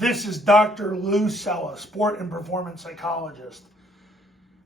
This is Dr. Lou Sella, sport and performance psychologist.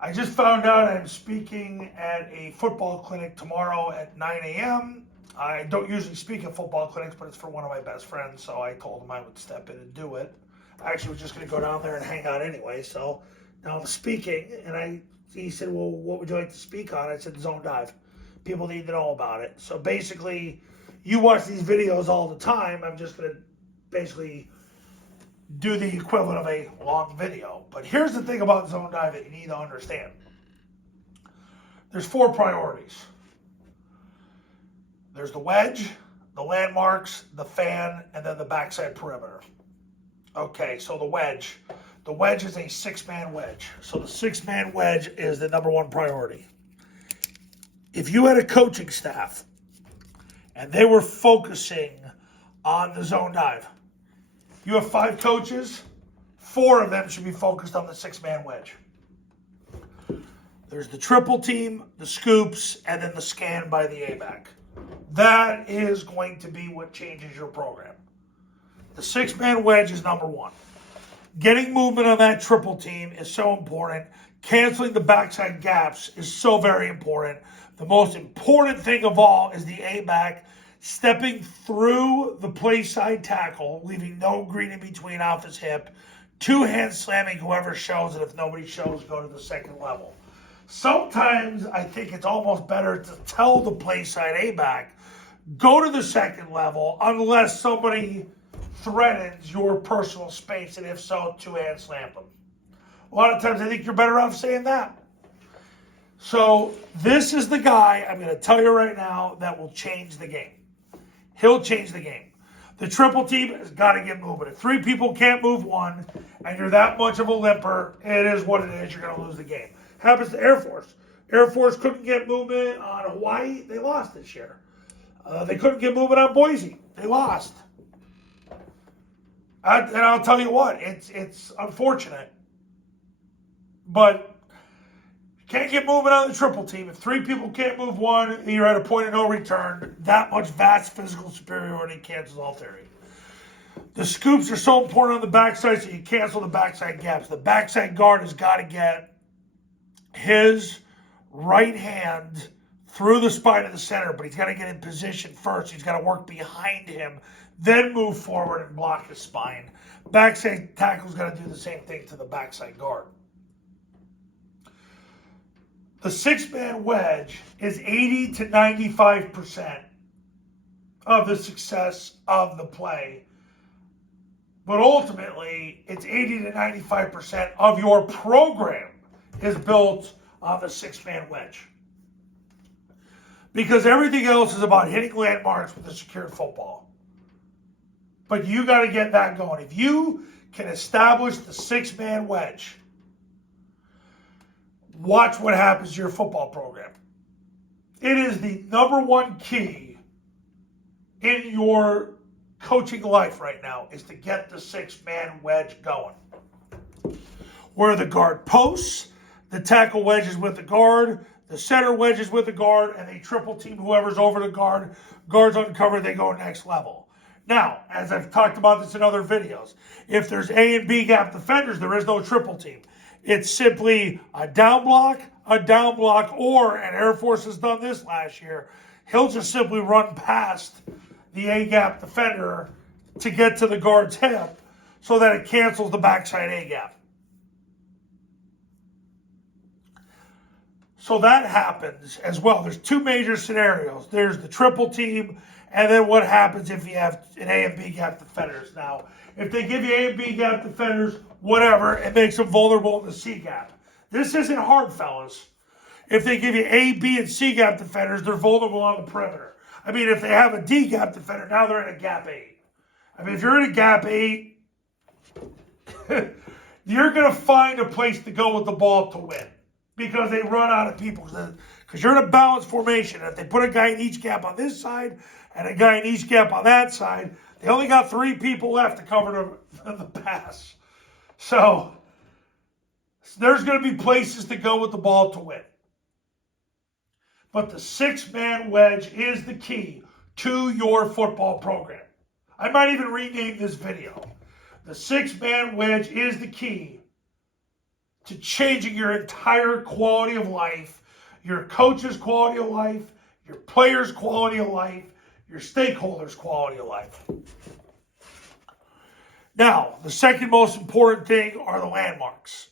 I just found out I'm speaking at a football clinic tomorrow at 9 a.m. I don't usually speak at football clinics, but it's for one of my best friends, so I told him I would step in and do it. I actually was just going to go down there and hang out anyway, so now I'm speaking, and he said, well, what would you like to speak on? I said, zone dive. People need to know about it. So basically, you watch these videos all the time. I'm just going to basically do the equivalent of a long video. But here's the thing about zone dive that you need to understand. There's 4 priorities. There's the wedge, the landmarks, the fan, and then the backside perimeter. Okay, so the wedge. The wedge is a 6-man wedge. So the 6-man wedge is the number 1 priority. If you had a coaching staff and they were focusing on the zone dive, you have 5 coaches, 4 of them should be focused on the 6-man wedge. There's the triple team, the scoops, and then the scan by the A-back. That is going to be what changes your program. The 6-man wedge is number 1. Getting movement on that triple team is so important. Canceling the backside gaps is so very important. The most important thing of all is the A-back stepping through the play side tackle, leaving no green in between off his hip, 2-hand slamming whoever shows, and if nobody shows, go to the second level. Sometimes I think it's almost better to tell the play side A-back, go to the second level unless somebody threatens your personal space, and if so, 2-hand slam them. A lot of times I think you're better off saying that. So this is the guy, I'm going to tell you right now, that will change the game. He'll change the game. The triple team has got to get moving. If 3 people can't move 1, and you're that much of a limper, it is what it is. You're going to lose the game. Happens to Air Force. Air Force couldn't get movement on Hawaii. They lost this year. They couldn't get movement on Boise. They lost. And I'll tell you what, it's unfortunate. But can't get moving on the triple team. If 3 people can't move 1, you're at a point of no return. That much vast physical superiority cancels all theory. The scoops are so important on the backside, so you cancel the backside gaps. The backside guard has got to get his right hand through the spine of the center, but he's got to get in position first. He's got to work behind him, then move forward and block his spine. Backside tackle's got to do the same thing to the backside guard. The 6-man wedge is 80 to 95% of the success of the play. But ultimately, it's 80 to 95% of your program is built on the 6-man wedge. Because everything else is about hitting landmarks with a secured football. But you got to get that going. If you can establish the 6-man wedge, watch what happens to your football program. It is the number 1 key in your coaching life right now is to get the 6-man wedge going. Where the guard posts, the tackle wedge is with the guard, the center wedge is with the guard, and they triple team whoever's over the guard. Guards uncovered, they go next level. Now, as I've talked about this in other videos, if there's A and B gap defenders, there is no triple team. It's simply a down block, or, and Air Force has done this last year, he'll just simply run past the A-gap defender to get to the guard's hip so that it cancels the backside A-gap. So that happens as well. There's 2 major scenarios. There's the triple team, and then what happens if you have an A and B gap defenders. Now, if they give you A and B gap defenders, whatever, it makes them vulnerable in the C gap. This isn't hard, fellas. If they give you A, B, and C gap defenders, they're vulnerable on the perimeter. I mean, if they have a D gap defender, now they're in a gap 8. I mean, if you're in a gap 8, you're going to find a place to go with the ball to win because they run out of people. Because you're in a balanced formation. If they put a guy in each gap on this side and a guy in each gap on that side, they only got 3 people left to cover the pass. So there's going to be places to go with the ball to win. But the 6-man wedge is the key to your football program. I might even rename this video. The 6-man wedge is the key to changing your entire quality of life, your coach's quality of life, your players' quality of life, your stakeholders' quality of life. Now, the second most important thing are the landmarks.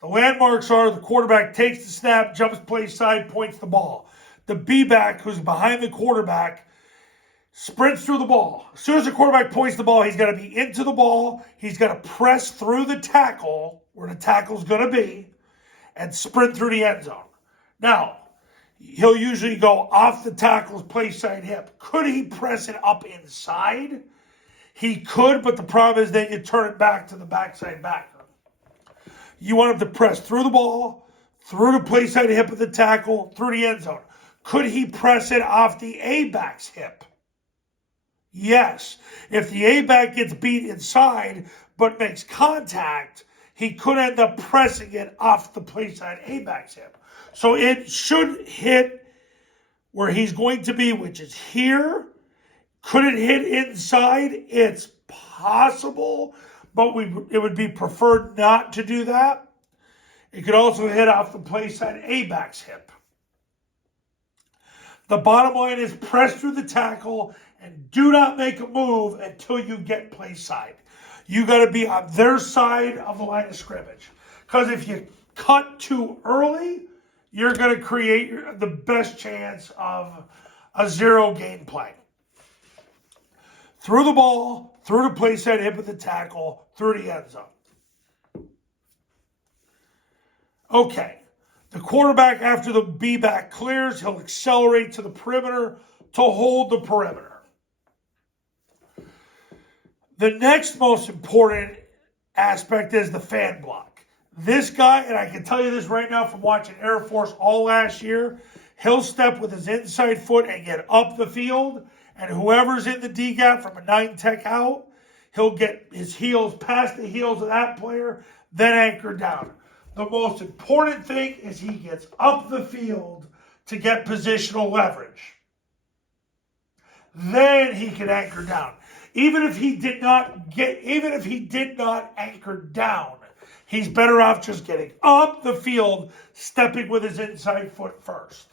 The landmarks are the quarterback takes the snap, jumps play side, points the ball. The B-back, who's behind the quarterback, sprints through the ball. As soon as the quarterback points the ball, he's got to be into the ball. He's got to press through the tackle, where the tackle's going to be, and sprint through the end zone. Now, he'll usually go off the tackle's play side hip. Could he press it up inside? He could, but the problem is then you turn it back to the backside backer. You want him to press through the ball, through the play side hip of the tackle, through the end zone. Could he press it off the A-back's hip? Yes. If the A-back gets beat inside but makes contact, he could end up pressing it off the play side A-back's hip. So it should hit where he's going to be, which is here. Could it hit inside? It's possible, but it would be preferred not to do that. It could also hit off the play side A-back's hip. The bottom line is press through the tackle and do not make a move until you get play side. You got to be on their side of the line of scrimmage. Because if you cut too early, you're going to create the best chance of a zero gain play. Through the ball, through the play side hip of the tackle, through the end zone. Okay. The quarterback, after the B-back clears, he'll accelerate to the perimeter to hold the perimeter. The next most important aspect is the fan block. This guy, and I can tell you this right now from watching Air Force all last year, he'll step with his inside foot and get up the field, and whoever's in the D-gap from a 9-tech out, he'll get his heels past the heels of that player, then anchor down. The most important thing is he gets up the field to get positional leverage. Then he can anchor down. Even if he did not anchor down, he's better off just getting up the field, stepping with his inside foot first.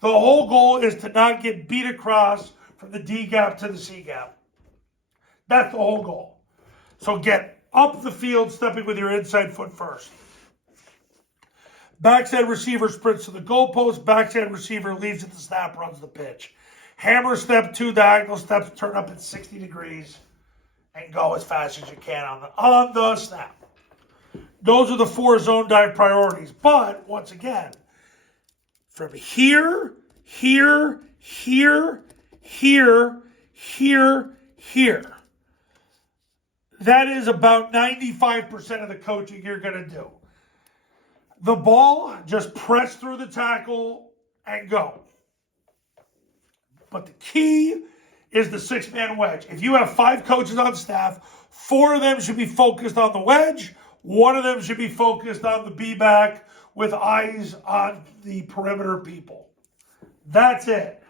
The whole goal is to not get beat across from the D gap to the C gap. That's the whole goal. So get up the field, stepping with your inside foot first. Backside receiver sprints to the goalpost. Backside receiver leaves at the snap, runs the pitch. Hammer step, 2 diagonal steps, turn up at 60 degrees, and go as fast as you can on the snap. Those are the 4 zone dive priorities. But, once again, from here, here, here, here, here, that is about 95% of the coaching you're going to do. The ball, just press through the tackle and go. But the key is the 6-man wedge. If you have 5 coaches on staff, 4 of them should be focused on the wedge. 1 of them should be focused on the B-back with eyes on the perimeter people. That's it.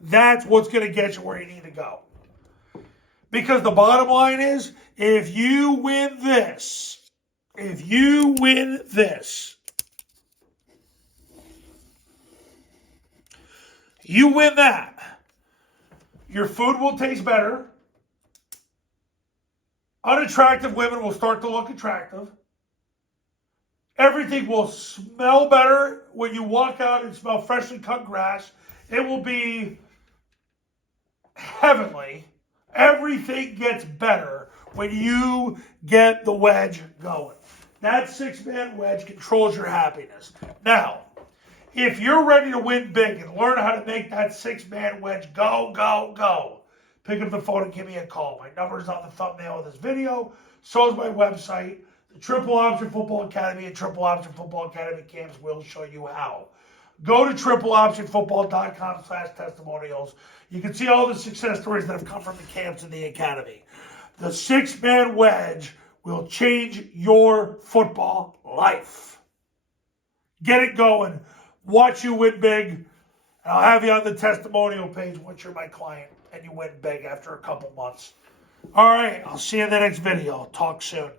That's what's going to get you where you need to go. Because the bottom line is, if you win this, you win that, your food will taste better. Unattractive women will start to look attractive. Everything will smell better when you walk out and smell freshly cut grass. It will be heavenly. Everything gets better when you get the wedge going. That 6-man wedge controls your happiness. Now, if you're ready to win big and learn how to make that 6-man wedge go, pick up the phone and give me a call. My number is on the thumbnail of this video. So is my website. The Triple Option Football Academy and Triple Option Football Academy camps will show you how. Go to tripleoptionfootball.com/testimonials. You can see all the success stories that have come from the camps and the academy. The 6-man wedge will change your football life. Get it going. Watch you win big. And I'll have you on the testimonial page once you're my client and you win big after a couple months. All right, I'll see you in the next video. Talk soon.